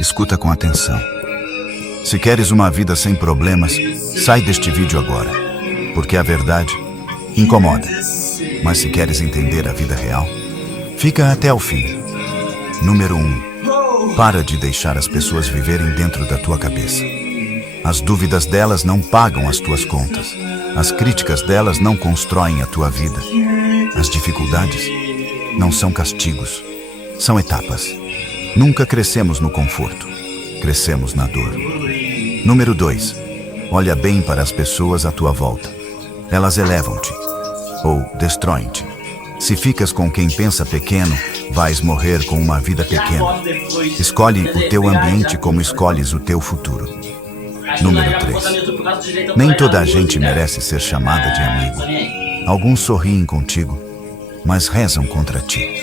Escuta com atenção. Se queres uma vida sem problemas, sai deste vídeo agora, porque a verdade incomoda. Mas se queres entender a vida real, fica até o fim. Número 1. Para de deixar as pessoas viverem dentro da tua cabeça. As dúvidas delas não pagam as tuas contas. As críticas delas não constroem a tua vida. As dificuldades não são castigos, são etapas. Nunca crescemos no conforto, crescemos na dor. Número 2. Olha bem para as pessoas à tua volta. Elas elevam-te ou destroem-te. Se ficas com quem pensa pequeno, vais morrer com uma vida pequena. Escolhe o teu ambiente como escolhes o teu futuro. Número 3. Nem toda a gente merece ser chamada de amigo. Alguns sorriem contigo, mas rezam contra ti.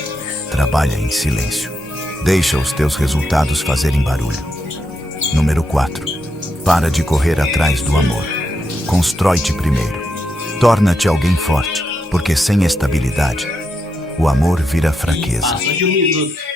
Trabalha em silêncio. Deixa os teus resultados fazerem barulho. Número 4. Para de correr atrás do amor. Constrói-te primeiro. Torna-te alguém forte, porque sem estabilidade, o amor vira fraqueza. Passou de 1 minuto.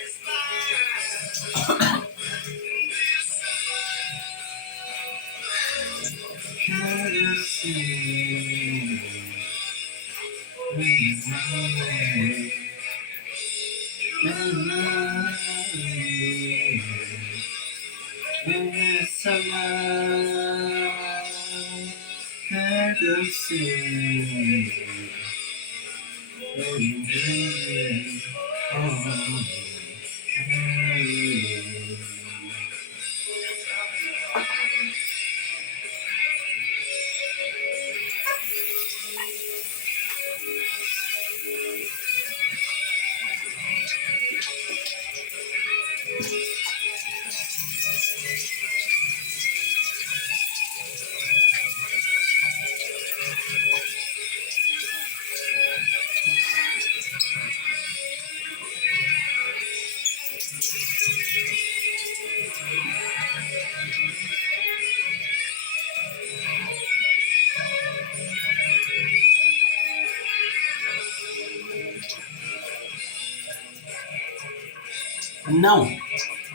Não,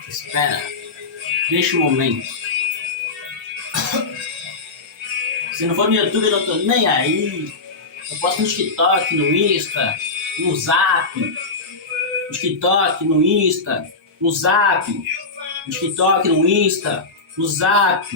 espera, deixa um momento. Se não for no YouTube, eu não tô nem aí. Eu posto no TikTok, no Insta, no Zap. No TikTok, no Insta, no Zap. No TikTok, no Insta, no Zap.